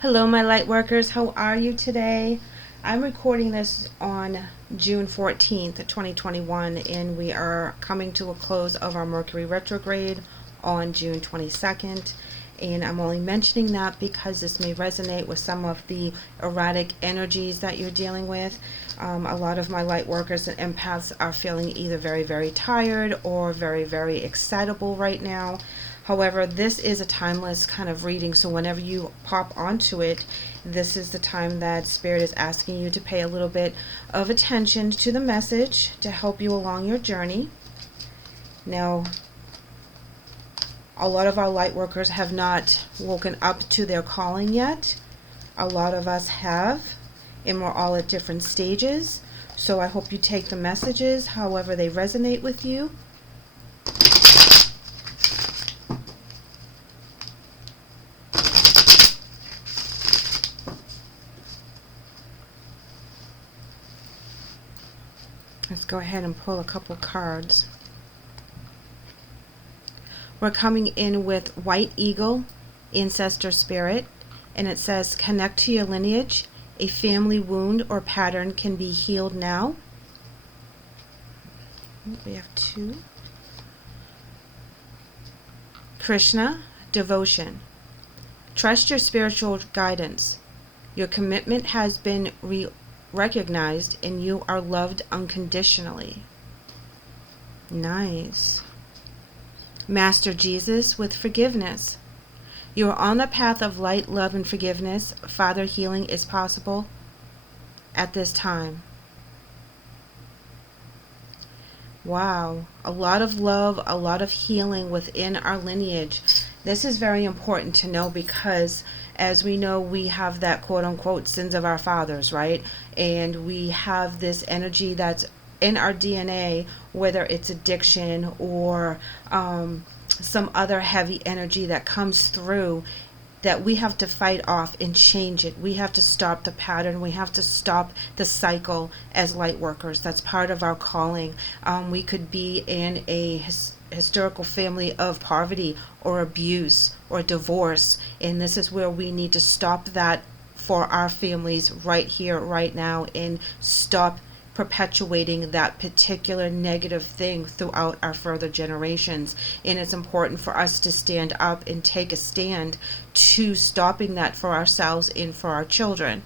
Hello, my light workers. How are you today? I'm recording this on June 14th, 2021, and we are coming to a close of our Mercury retrograde on June 22nd. And I'm only mentioning that because this may resonate with some of the erratic energies that you're dealing with. A lot of my light workers and empaths are feeling either very, very tired or very, very excitable right now. However, this is a timeless kind of reading, so whenever you pop onto it, this is the time that Spirit is asking you to pay a little bit of attention to the message to help you along your journey. Now, a lot of our light workers have not woken up to their calling yet. A lot of us have, and we're all at different stages. So I hope you take the messages however they resonate with you. Let's go ahead and pull a couple cards. We're coming in with White Eagle, Ancestor Spirit, and it says, connect to your lineage. A family wound or pattern can be healed now. We have two. Krishna, Devotion. Trust your spiritual guidance. Your commitment has been recognized and you are loved unconditionally. Nice. Master Jesus with forgiveness. You are on the path of light, love, and forgiveness. Father, healing is possible at this time. Wow. A lot of love, a lot of healing within our lineage. This is very important to know because, as we know, we have that quote-unquote sins of our fathers, right? And we have this energy that's in our DNA, whether it's addiction or some other heavy energy that comes through, that we have to fight off and change it. We have to stop the pattern. We have to stop the cycle as light workers. That's part of our calling. We could be in a historical family of poverty or abuse or divorce, and this is where we need to stop that for our families right here, right now, and stop perpetuating that particular negative thing throughout our further generations. And it's important for us to stand up and take a stand to stopping that for ourselves and for our children.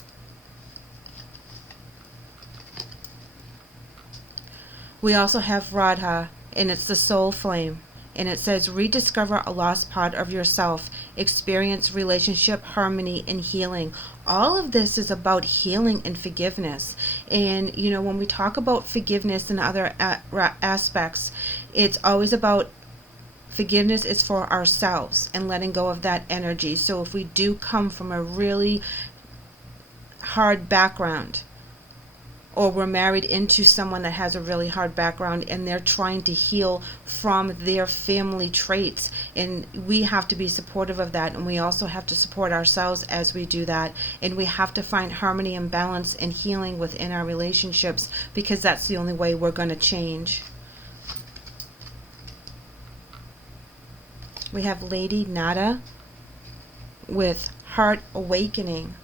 We also have Radha, and it's the soul flame. And it says, rediscover a lost part of yourself, experience relationship, harmony, and healing. All of this is about healing and forgiveness. And, you know, when we talk about forgiveness and other aspects, it's always about forgiveness is for ourselves and letting go of that energy. So if we do come from a really hard background, or we're married into someone that has a really hard background and they're trying to heal from their family traits, and we have to be supportive of that, and we also have to support ourselves as we do that, and we have to find harmony and balance and healing within our relationships, because that's the only way we're going to change. We have Lady Nada with Heart Awakening.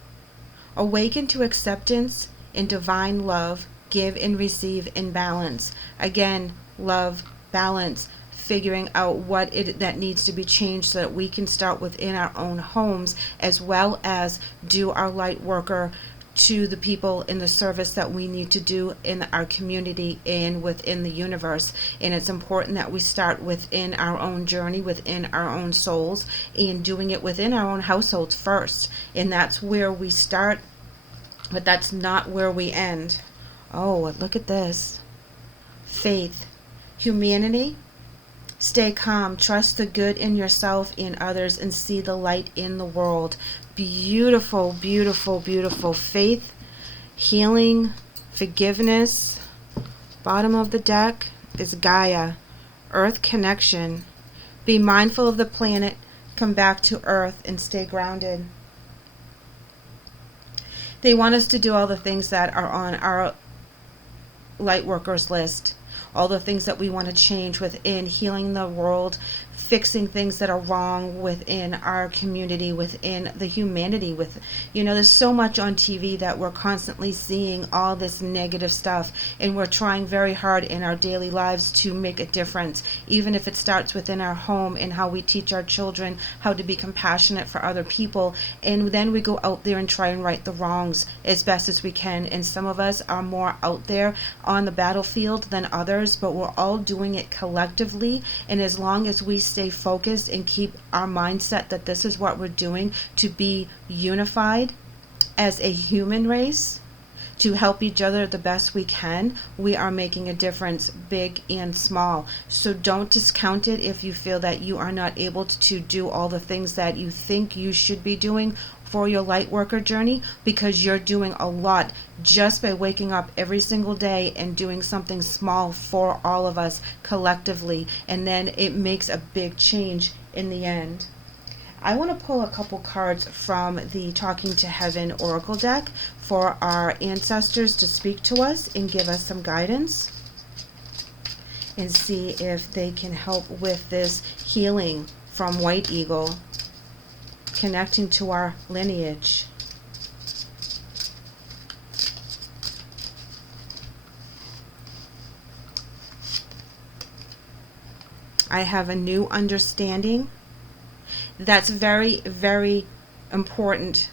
Awaken to acceptance in divine love, give and receive in balance. Again, love, balance, figuring out what that needs to be changed so that we can start within our own homes, as well as do our light worker to the people in the service that we need to do in our community and within the universe. And it's important that we start within our own journey, within our own souls, and doing it within our own households first. And that's where we start, but that's not where we end. Oh, look at this. Faith. Humanity. Stay calm. Trust the good in yourself and others, and see the light in the world. Beautiful, beautiful, beautiful. Faith, healing, forgiveness. Bottom of the deck is Gaia. Earth connection. Be mindful of the planet. Come back to Earth and stay grounded. They want us to do all the things that are on our light workers list. all the things that we want to change within, healing the world, fixing things that are wrong within our community, within the humanity. With, there's so much on TV that we're constantly seeing all this negative stuff, and we're trying very hard in our daily lives to make a difference, even if it starts within our home and how we teach our children how to be compassionate for other people. And then we go out there and try and right the wrongs as best as we can. And some of us are more out there on the battlefield than others, but we're all doing it collectively. And as long as we stay focused and keep our mindset that this is what we're doing, to be unified as a human race, to help each other the best we can, we are making a difference, big and small. So don't discount it if you feel that you are not able to do all the things that you think you should be doing for your light worker journey, because you're doing a lot just by waking up every single day and doing something small for all of us collectively, and then it makes a big change in the end. I want to pull a couple cards from the Talking to Heaven Oracle deck for our ancestors to speak to us and give us some guidance, and see if they can help with this healing from White Eagle, connecting to our lineage. I have a new understanding. That's very, very important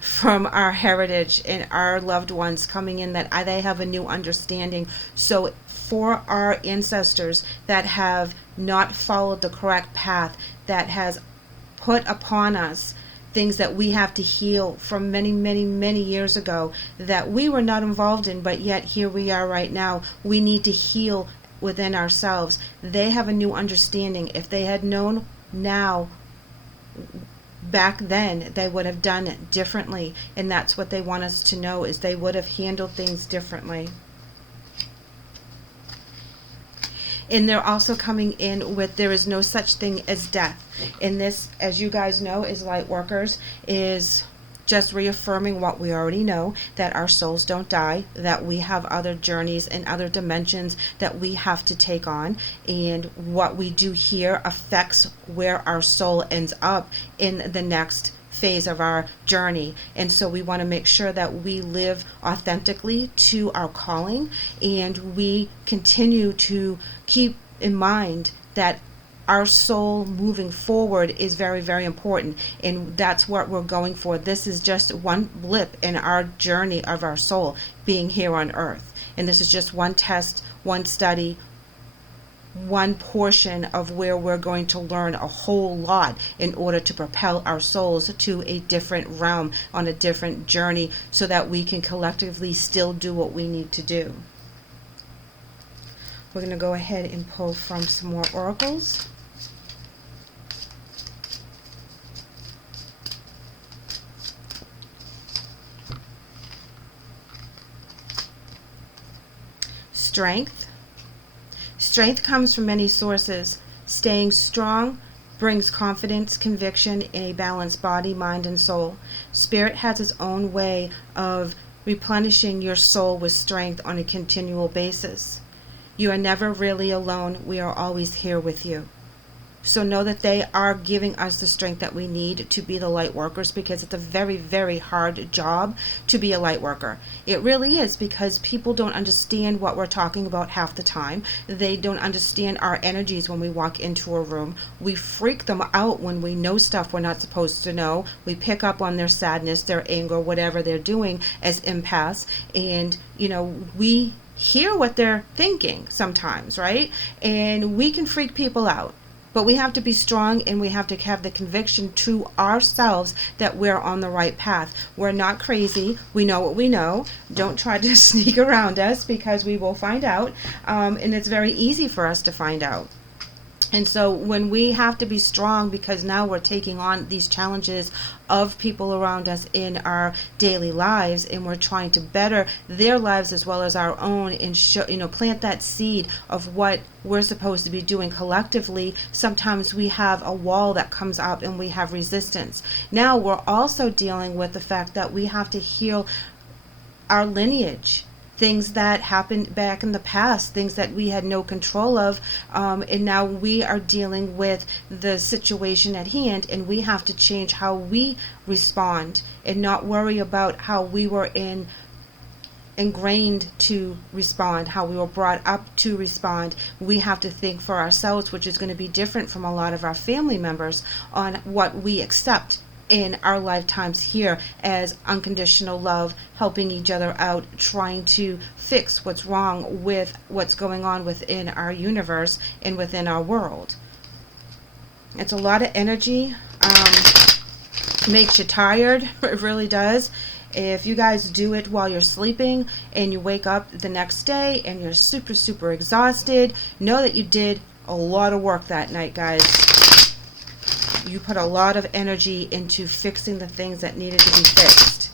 from our heritage and our loved ones coming in, that they have a new understanding. So for our ancestors that have not followed the correct path, that has put upon us things that we have to heal from many, many, many years ago that we were not involved in, but yet here we are right now. We need to heal within ourselves. They have a new understanding. If they had known now, back then, they would have done it differently, and that's what they want us to know, is they would have handled things differently. And they're also coming in with, there is no such thing as death. And this, as you guys know, is light workers, is just reaffirming what we already know, that our souls don't die, that we have other journeys and other dimensions that we have to take on, and what we do here affects where our soul ends up in the next phase of our journey. And so we want to make sure that we live authentically to our calling, and we continue to keep in mind that our soul moving forward is very, very important, and that's what we're going for. This is just one blip in our journey of our soul being here on earth, and this is just one test, one study, one portion of where we're going to learn a whole lot in order to propel our souls to a different realm, on a different journey, so that we can collectively still do what we need to do. We're going to go ahead and pull from some more oracles. Strength. Strength comes from many sources. Staying strong brings confidence, conviction in a balanced body, mind, and soul. Spirit has its own way of replenishing your soul with strength on a continual basis. You are never really alone. We are always here with you. So know that they are giving us the strength that we need to be the light workers, because it's a very, very hard job to be a light worker. It really is, because people don't understand what we're talking about half the time. They don't understand our energies when we walk into a room. We freak them out when we know stuff we're not supposed to know. We pick up on their sadness, their anger, whatever they're doing as empaths. And, we hear what they're thinking sometimes, right? And we can freak people out. But we have to be strong, and we have to have the conviction to ourselves that we're on the right path. We're not crazy. We know what we know. Don't try to sneak around us, because we will find out. And it's very easy for us to find out. And so when we have to be strong, because now we're taking on these challenges of people around us in our daily lives, and we're trying to better their lives as well as our own, and plant that seed of what we're supposed to be doing collectively. Sometimes we have a wall that comes up and we have resistance. Now we're also dealing with the fact that we have to heal our lineage things that happened back in the past, things that we had no control of, and now we are dealing with the situation at hand, and we have to change how we respond and not worry about how we were ingrained to respond, how we were brought up to respond. We have to think for ourselves, which is going to be different from a lot of our family members, on what we accept in our lifetimes here as unconditional love, helping each other out, trying to fix what's wrong with what's going on within our universe and within our world. It's a lot of energy. Makes you tired. It really does. If you guys do it while you're sleeping and you wake up the next day and you're super, super exhausted, know that you did a lot of work that night, guys. You put a lot of energy into fixing the things that needed to be fixed.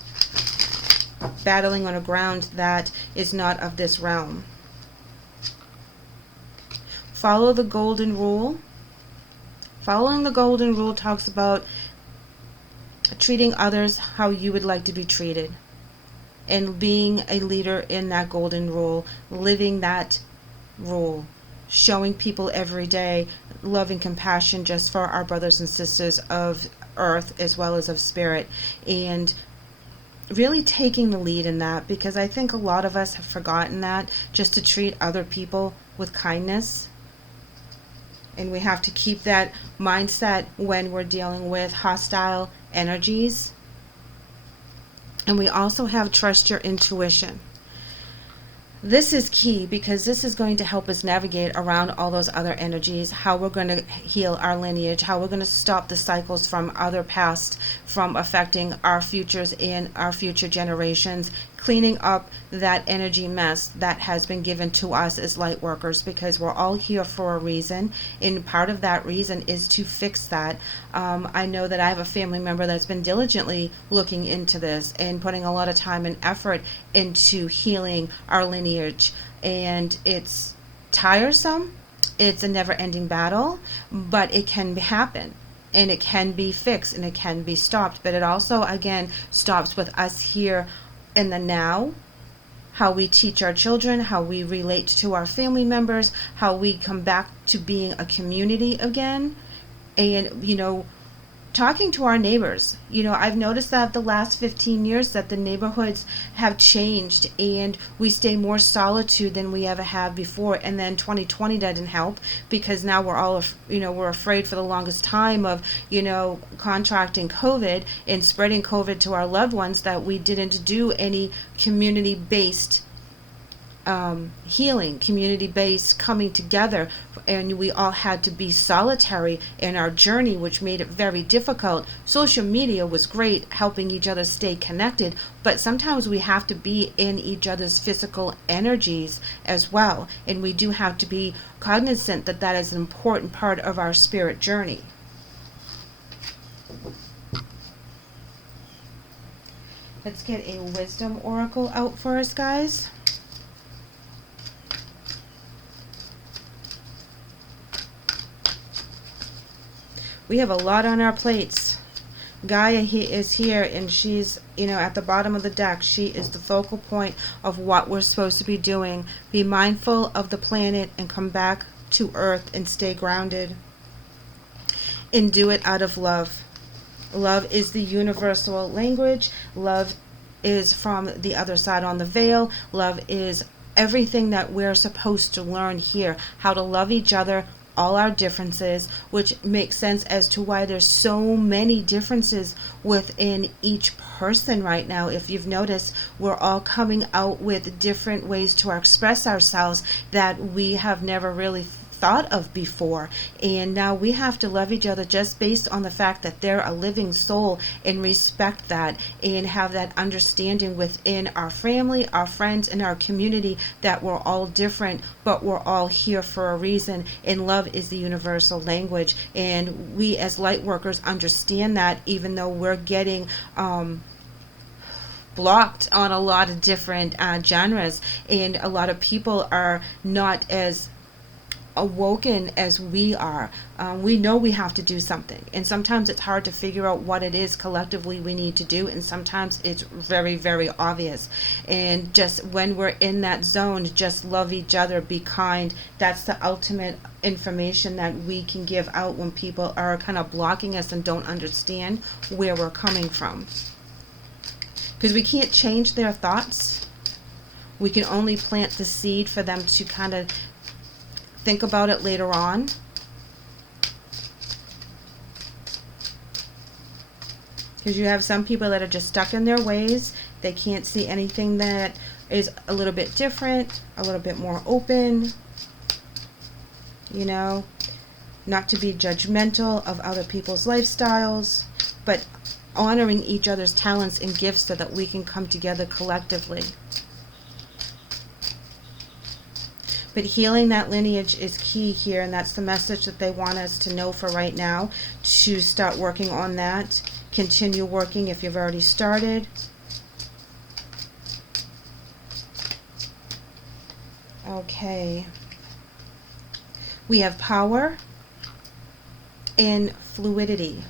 Battling on a ground that is not of this realm. Follow the golden rule. Following the golden rule talks about treating others how you would like to be treated, and being a leader in that golden rule, living that rule, showing people every day love and compassion just for our brothers and sisters of earth as well as of spirit, and really taking the lead in that, because I think a lot of us have forgotten that, just to treat other people with kindness. And we have to keep that mindset when we're dealing with hostile energies. And we also have trust your intuition. This is key, because this is going to help us navigate around all those other energies, how we're going to heal our lineage, how we're going to stop the cycles from other past from affecting our futures and our future generations, cleaning up that energy mess that has been given to us as light workers, because we're all here for a reason, and part of that reason is to fix that. I know that I have a family member that's been diligently looking into this and putting a lot of time and effort into healing our lineage, and it's tiresome. It's a never-ending battle, but it can happen. And it can be fixed and it can be stopped. But it also, again, stops with us here in the now, how we teach our children, how we relate to our family members, how we come back to being a community again, and, talking to our neighbors. I've noticed that the last 15 years that the neighborhoods have changed, and we stay more solitude than we ever have before. And then 2020 didn't help, because now we're all, we're afraid for the longest time of, contracting COVID and spreading COVID to our loved ones, that we didn't do any community-based healing, community-based coming together, and we all had to be solitary in our journey, which made it very difficult. Social media was great, helping each other stay connected, but sometimes we have to be in each other's physical energies as well, and we do have to be cognizant that that is an important part of our spirit journey. Let's get a wisdom oracle out for us, guys. We have a lot on our plates. Gaia is here, and she's, at the bottom of the deck. She is the focal point of what we're supposed to be doing. Be mindful of the planet and come back to Earth and stay grounded. And do it out of love. Love is the universal language. Love is from the other side on the veil. Love is everything that we're supposed to learn here. How to love each other, all our differences, which makes sense as to why there's so many differences within each person right now. If you've noticed, we're all coming out with different ways to express ourselves that we have never really thought of before, and now we have to love each other just based on the fact that they're a living soul, and respect that, and have that understanding within our family, our friends, and our community, that we're all different, but we're all here for a reason, and love is the universal language. And we as light workers understand that, even though we're getting blocked on a lot of different genres, and a lot of people are not as awoken as we are, we know we have to do something, and sometimes it's hard to figure out what it is collectively we need to do, and sometimes it's very, very obvious. And just when we're in that zone, just love each other, be kind. That's the ultimate information that we can give out when people are kind of blocking us and don't understand where we're coming from, because we can't change their thoughts. We can only plant the seed for them to kind of think about it later on. Because you have some people that are just stuck in their ways. They can't see anything that is a little bit different, a little bit more open. You know, not to be judgmental of other people's lifestyles, but honoring each other's talents and gifts so that we can come together collectively. But healing that lineage is key here, and that's the message that they want us to know for right now, to start working on that. Continue working if you've already started. Okay. We have power and fluidity.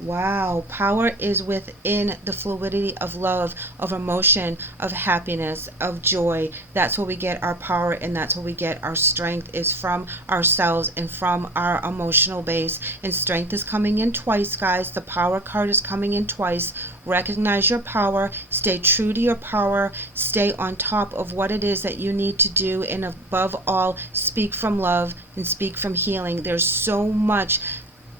Wow, power is within the fluidity of love, of emotion, of happiness, of joy. That's where we get our power, and that's where we get our strength, is from ourselves and from our emotional base. And strength is coming in twice, guys. The power card is coming in twice. Recognize your power, stay true to your power, stay on top of what it is that you need to do, and above all, speak from love and speak from healing. There's so much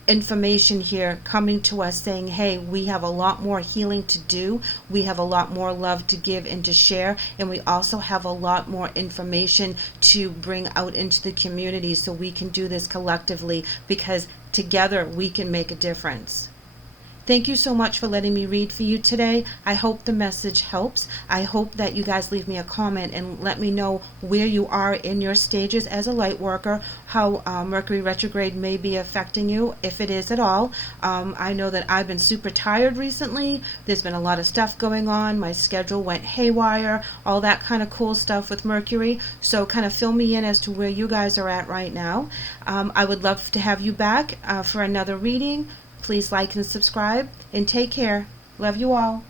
information here coming to us saying, hey, we have a lot more healing to do, we have a lot more love to give and to share, and we also have a lot more information to bring out into the community, so we can do this collectively, because together we can make a difference. Thank you so much for letting me read for you today. I hope the message helps. I hope that you guys leave me a comment and let me know where you are in your stages as a light worker, how Mercury retrograde may be affecting you, if it is at all. I know that I've been super tired recently. There's been a lot of stuff going on. My schedule went haywire, all that kind of cool stuff with Mercury. So kind of fill me in as to where you guys are at right now. I would love to have you back for another reading. Please like and subscribe, and take care. Love you all.